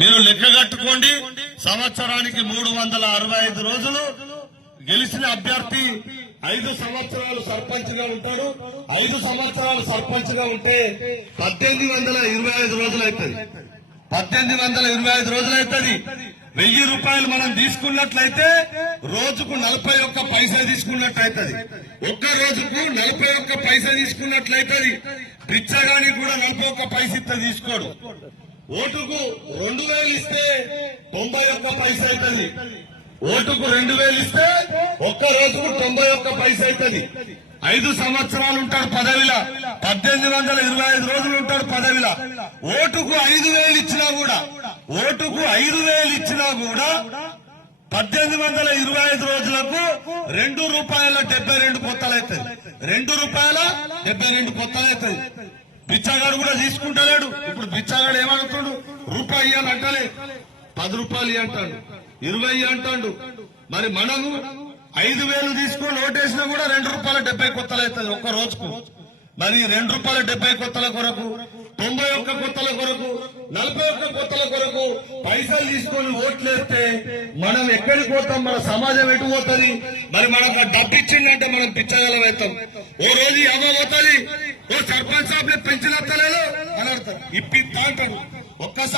మీరు లెక్క కట్టుకోండి. సంవత్సరానికి 365 రోజులు గెలిచిన అభ్యర్థి 5 సంవత్సరాలు సర్పంచ్ గా ఉంటాడు. 5 సంవత్సరాలు సర్పంచ్ గా ఉంటే 1825 రోజులు అవుతుంది. 1825 రోజులు అవుతుంది. 1000 రూపాయలు మనం తీసుకున్నట్లయితే రోజుకు 41 పైసా తీసుకున్నట్టు అవుతుంది. ఒక్క రోజుకు 41 పైసా తీసుకున్నట్లయితుంది. పిచ్చగానికి కూడా 41 పైసా ఇస్తే తీసుకోడు. ఓటుకు 2000 ఇస్తే 91 పైసా అవుతుంది. ఓటుకు 2000 ఇస్తే ఒక్క రోజుకు 91 పైసా అవుతుంది. 5 సంవత్సరాలు ఉంటాడు పదవిలా. 1825 రోజులు ఉంటాడు పదవిలా. ఓటుకు 5000 ఇచ్చినా కూడా 1825 రోజులకు ₹2.72 కొత్తలవుతుంది. ₹2.72 కొత్తలవుతుంది. బిచ్చగాడు కూడా తీసుకుంటలేడు. ఇప్పుడు బిచ్చగాడు ఏమనుకుంటాడు? రూపాయి అని అంటలే, 10 రూపాయలు అంటాడు, 20 అంటాడు. మరి మనము 5000 తీసుకొని ఓటేసినా కూడా ₹2.70 కొత్తలు అవుతుంది ఒక్క రోజుకు. మరి ₹2.70 కొత్తల కొరకు, 91 కొత్తల కొరకు, 41 కొత్తల కొరకు పైసలు తీసుకొని ఓట్లేస్తే మనం ఎక్కడికి పోతాం? మన సమాజం ఎటు పోతుంది? మరి మనకు డబ్బు ఇచ్చిందంటే మనం పిచ్చగలం అవుతాం. ఓ రోజు అమ్మ పోతుంది, ఓ సర్పంచ్ సాబ్ పెంచినత్తలేదు అని అడతారు, ఇప్పిస్తా అంటాడు. ఒక్కసారి